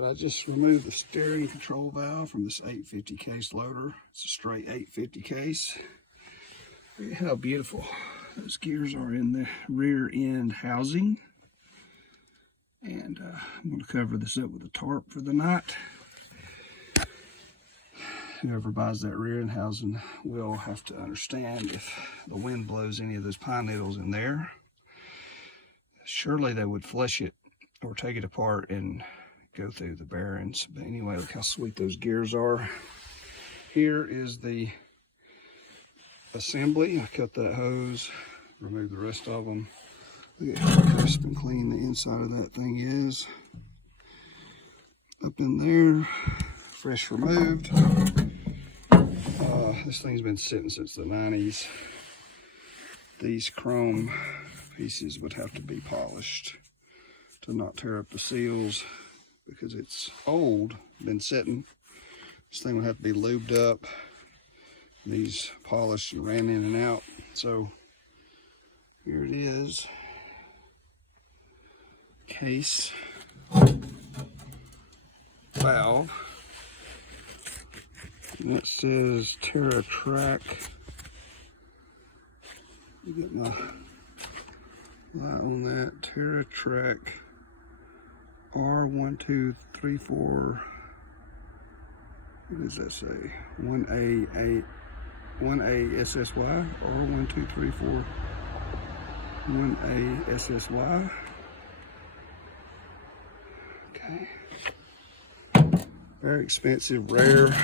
Alright, I just removed the steering control valve from this 850 case loader. It's a straight 850 case. Look at how beautiful those gears are in the rear end housing. And I'm going to cover this up with a tarp for the night. Whoever buys that rear end housing will have to understand if the wind blows any of those pine needles in there. Surely they would flush it or take it apart and go through the bearings. But anyway, look how sweet those gears are. Here is the assembly. I cut that hose, removed the rest of them. Look at how crisp and clean the inside of that thing is. Up in there, fresh removed. This thing's been sitting since the 90s. These chrome pieces would have to be polished to not tear up the seals because it's old, been sitting. This thing would have to be lubed up. These polished and ran in and out. So here it is. Case valve. And it says TerraTrack. Let me get my light on that. TerraTrack R1234. What does that say? 1A SSY R1234 1A SSY. Okay. Very expensive, rare.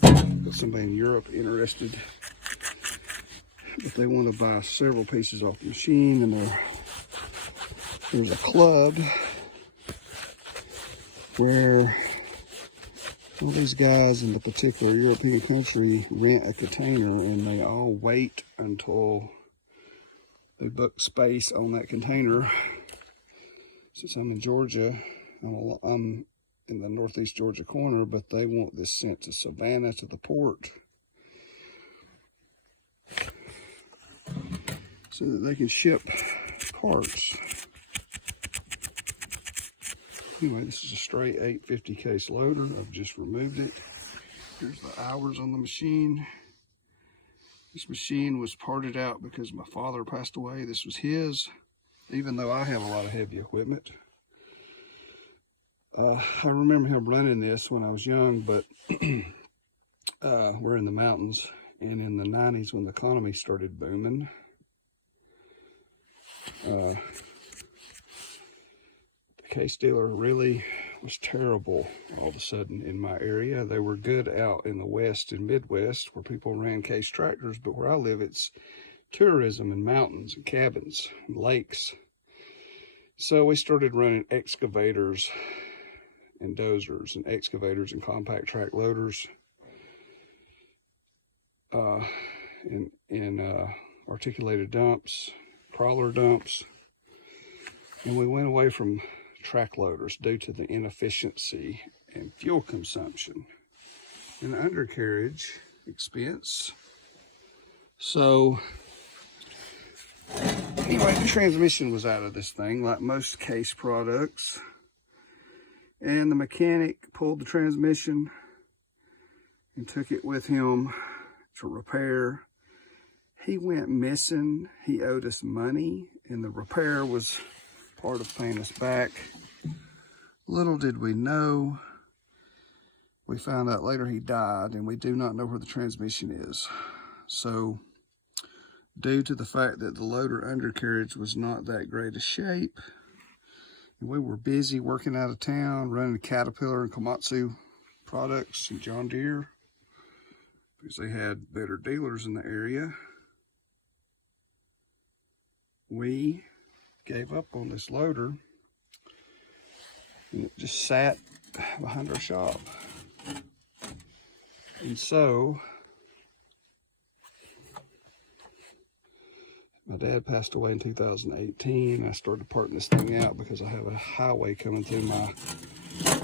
Got somebody in Europe interested, but they want to buy several pieces off the machine, and there's a club where all these guys in the particular European country rent a container, and they all wait until they book space on that container. Since I'm in Georgia, I'm in the northeast Georgia corner, but they want this sent to Savannah, to the port, so that they can ship parts. Anyway, this is a straight 850 case loader. I've just removed it. Here's the hours on the machine. This machine was parted out because my father passed away. This was his, even though I have a lot of heavy equipment. I remember him running this when I was young, but we're in the mountains, and in the 90s when the economy started booming, the case dealer really was terrible all of a sudden in my area. They were good out in the West and Midwest where people ran case tractors, but where I live, it's tourism and mountains and cabins and lakes. So we started running excavators and dozers and excavators and compact track loaders and articulated dumps, crawler dumps. And we went away from track loaders due to the inefficiency and fuel consumption and undercarriage expense. So anyway, the transmission was out of this thing like most case products. And the mechanic pulled the transmission and took it with him to repair. He went missing. He owed us money, and the repair was part of paying us back. Little did we know, we found out later he died, and we do not know where the transmission is. So, due to the fact that the loader undercarriage was not that great a shape, and we were busy working out of town, running Caterpillar and Komatsu products and John Deere, because they had better dealers in the area, we gave up on this loader, and it just sat behind our shop. And so my dad passed away in 2018. I started parting this thing out because I have a highway coming through my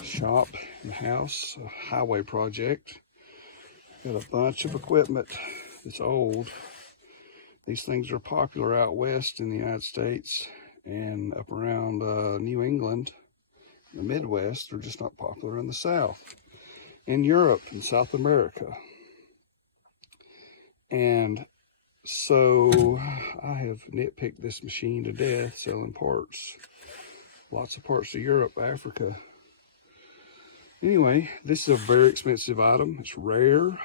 shop and house, a highway project. Got a bunch of equipment that's old. These things are popular out west in the United States and up around New England the Midwest. They're just not popular in the South, in Europe and South America. And so I have nitpicked this machine to death, selling parts, lots of parts to Europe, Africa. Anyway, this is a very expensive item. It's rare.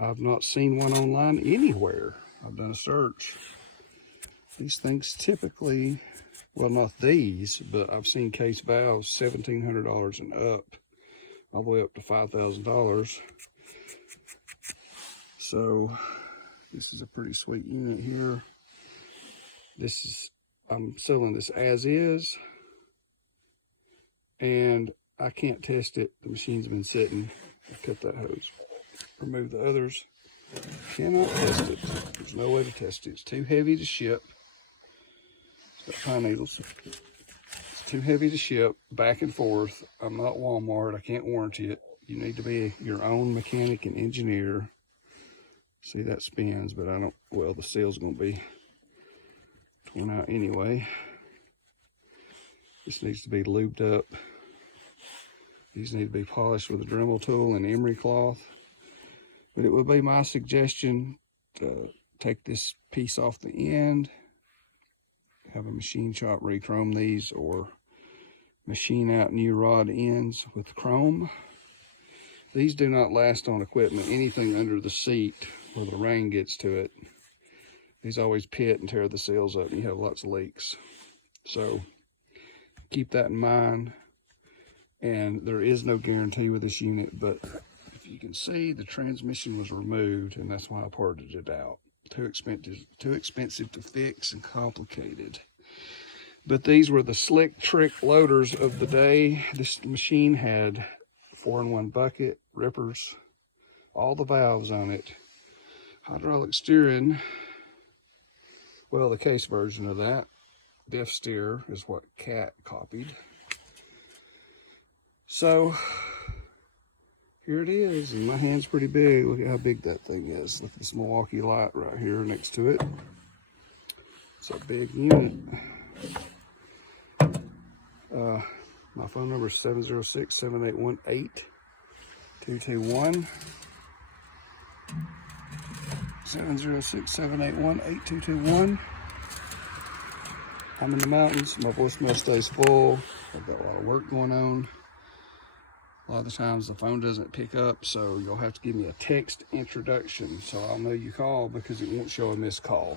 I've not seen one online anywhere. I've done a search. These things typically, well, not these, but I've seen case valves $1,700 and up, all the way up to $5,000. So this is a pretty sweet unit here. This is, I'm selling this as is, and I can't test it. The machine's been sitting. I've cut that hose. Remove the others. Cannot test it. There's no way to test it. It's too heavy to ship. It's got pine needles. It's too heavy to ship back and forth. I'm not Walmart. I can't warranty it. You need to be your own mechanic and engineer. See, that spins, but I don't, well, the seal's going to be torn out anyway. This needs to be lubed up. These need to be polished with a Dremel tool and emery cloth. But it would be my suggestion to take this piece off the end, have a machine shop re-chrome these, or machine out new rod ends with chrome. These do not last on equipment. Anything under the seat where the rain gets to it, these always pit and tear the seals up, and you have lots of leaks. So keep that in mind. And there is no guarantee with this unit, but if you can see, the transmission was removed, and that's why I parted it out. Too expensive to fix and complicated. But these were the slick trick loaders of the day. This machine had 4-in-1 bucket, rippers, all the valves on it, hydraulic steering. Well, the case version of that, diff steer, is what Cat copied. So here it is, and my hand's pretty big. Look at how big that thing is. Look at this Milwaukee light right here next to it. It's a big unit. My phone number is 706-781-8221. 706-781-8221. I'm in the mountains. My voicemail stays full. I've got a lot of work going on. A lot of the times the phone doesn't pick up, so you'll have to give me a text introduction so I'll know you called, because it won't show a missed call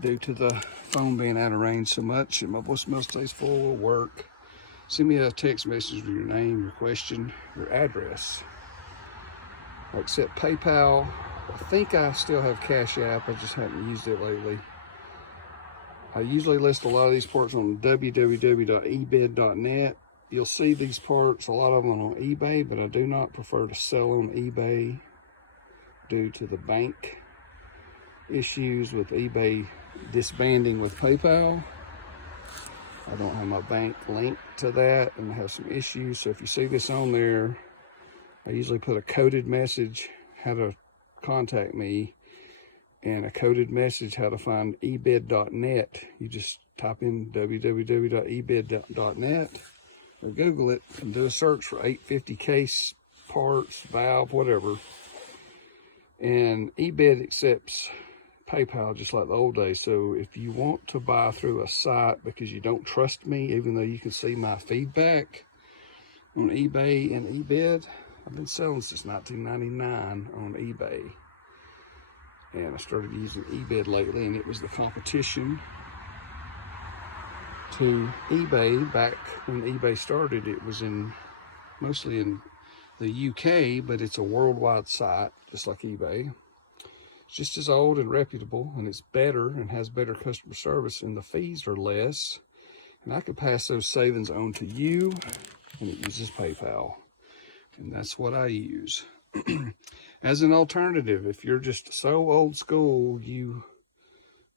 due to the phone being out of range so much, and my voicemail stays full of work. Send me a text message with your name, your question, your address. I accept PayPal. I think I still have Cash App. I just haven't used it lately. I usually list a lot of these parts on www.ebid.net. You'll see these parts, a lot of them on eBay, but I do not prefer to sell on eBay due to the bank issues with eBay disbanding with PayPal. I don't have my bank linked to that and have some issues. So if you see this on there, I usually put a coded message, how to contact me, and a coded message, how to find ebid.net. You just type in www.ebid.net. or Google it and do a search for 850 case, parts, valve, whatever. And eBid accepts PayPal just like the old days. So if you want to buy through a site because you don't trust me, even though you can see my feedback on eBay and eBid, I've been selling since 1999 on eBay. And I started using eBid lately, and it was the competition to eBay. Back when eBay started, it was mostly in the UK, but it's a worldwide site, just like eBay. It's just as old and reputable, and it's better and has better customer service, and the fees are less. And I could pass those savings on to you, and it uses PayPal. And that's what I use. As an alternative, if you're just so old school,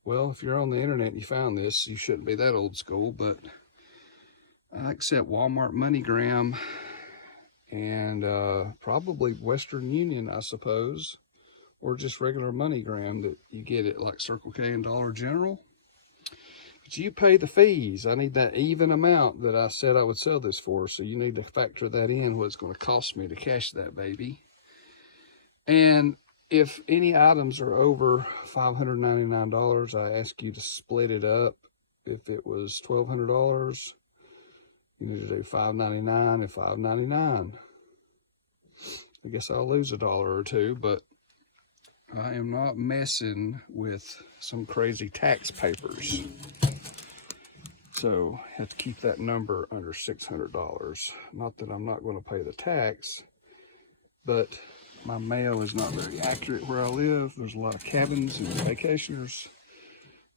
well, if you're on the internet and you found this, you shouldn't be that old school, but I accept Walmart MoneyGram and probably Western Union, I suppose, or just regular MoneyGram that you get at like Circle K and Dollar General. But But you pay the fees. I need that even amount that I said I would sell this for. So you need to factor that in, what it's going to cost me to cash that baby. And if any items are over $599, I ask you to split it up. If it was $1,200, you need to do $599 and $599. I guess I'll lose $1 or $2, but I am not messing with some crazy tax papers. So I have to keep that number under $600. Not that I'm not going to pay the tax, but my mail is not very accurate where I live. There's a lot of cabins and vacationers,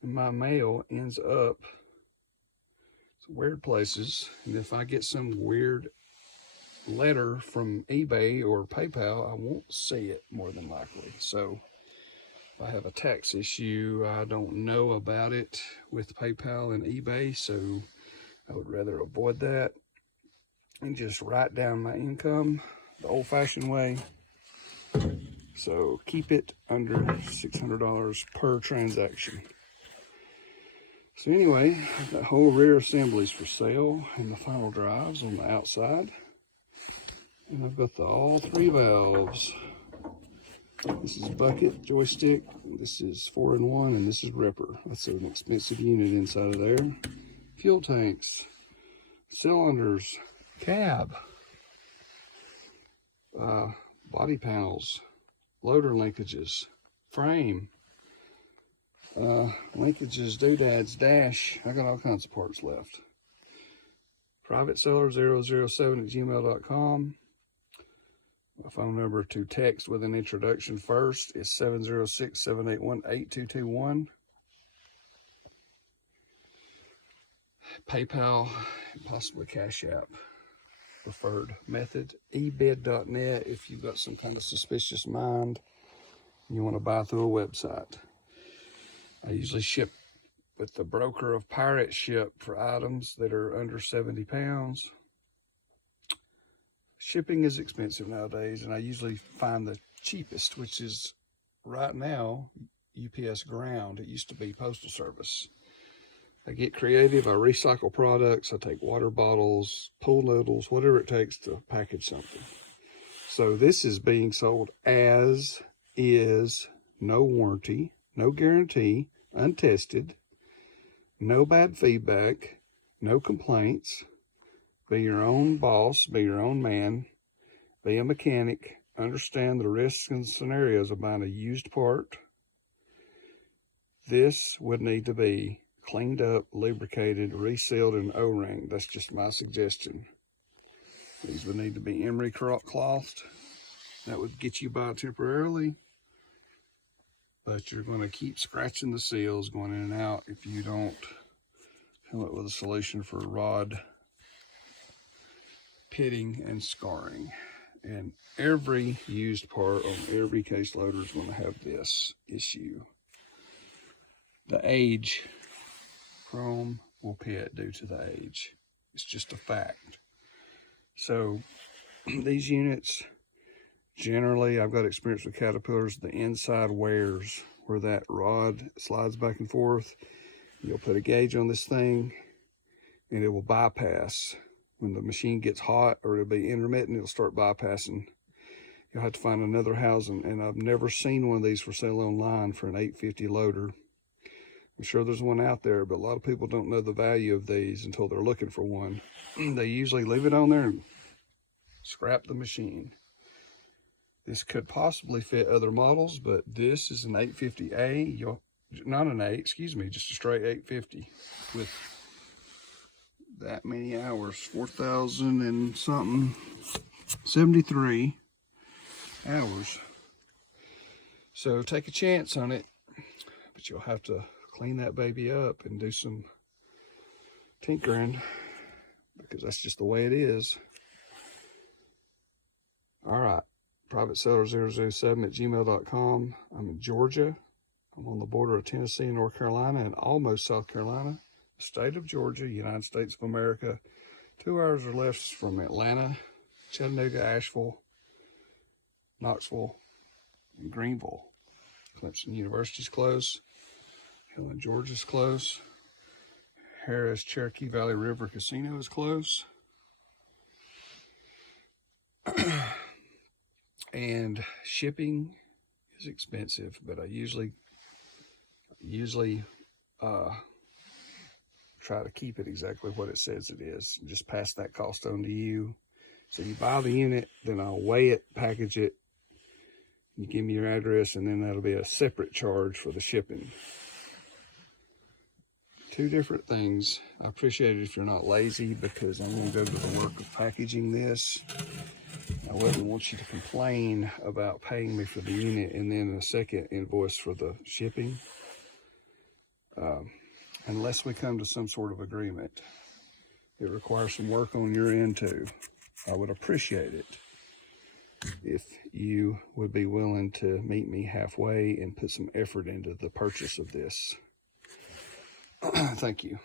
and my mail ends up some weird places. And if I get some weird letter from eBay or PayPal, I won't see it more than likely. So if I have a tax issue, I don't know about it with PayPal and eBay, so I would rather avoid that and just write down my income the old-fashioned way. So keep it under $600 per transaction. So anyway, I've got whole rear assemblies for sale and the final drives on the outside. And I've got all 3 valves. This is bucket, joystick, this is 4-in-1, and this is ripper. That's an expensive unit inside of there. Fuel tanks, cylinders, cab, body panels, loader linkages, frame, linkages, doodads, dash. I got all kinds of parts left. Private seller 007@gmail.com. My phone number to text with an introduction first is 706-781-8221. PayPal and possibly Cash App preferred method. ebid.net if you've got some kind of suspicious mind and you want to buy through a website. I usually ship with the broker of Pirate Ship for items that are under 70 pounds. Shipping is expensive nowadays, and I usually find the cheapest, which is right now UPS Ground. It used to be Postal Service. I get creative. I recycle products. I take water bottles, pool noodles, whatever it takes to package something. So this is being sold as is, no warranty, no guarantee, untested, no bad feedback, no complaints. Be your own boss, be your own man, be a mechanic, understand the risks and scenarios of buying a used part. This would need to be cleaned up, lubricated, resealed, and O-ring. That's just my suggestion. These would need to be emery clothed. That would get you by temporarily, but you're going to keep scratching the seals going in and out if you don't come up with a solution for rod pitting and scarring. And every used part on every case loader is going to have this issue. The age, chrome will pit due to the age. It's just a fact. So these units, generally, I've got experience with Caterpillars, the inside wears where that rod slides back and forth. You'll put a gauge on this thing and it will bypass. When the machine gets hot or it'll be intermittent, it'll start bypassing. You'll have to find another housing. And I've never seen one of these for sale online for an 850 loader. I'm sure there's one out there, but a lot of people don't know the value of these until they're looking for one. They usually leave it on there and scrap the machine. This could possibly fit other models, but this is an 850A, not an 8, excuse me, just a straight 850 with that many hours, 4,000 and something, 73 hours. So take a chance on it, but you'll have to clean that baby up and do some tinkering because that's just the way it is. All right, private seller 007@gmail.com. I'm in Georgia. I'm on the border of Tennessee and North Carolina and almost South Carolina. State of Georgia, United States of America. 2 hours or less from Atlanta, Chattanooga, Asheville, Knoxville, and Greenville. Clemson University's close. Helen, Georgia's close. Harris Cherokee Valley River Casino is close. And shipping is expensive, but I usually try to keep it exactly what it says it is. Just pass that cost on to you. So you buy the unit, then I'll weigh it, package it, you give me your address, and then that'll be a separate charge for the shipping. Two different things. I appreciate it if you're not lazy, because I'm going to go to the work of packaging this. I wouldn't want you to complain about paying me for the unit and then a second invoice for the shipping. Unless we come to some sort of agreement. It requires some work on your end too. I would appreciate it if you would be willing to meet me halfway and put some effort into the purchase of this. Thank you.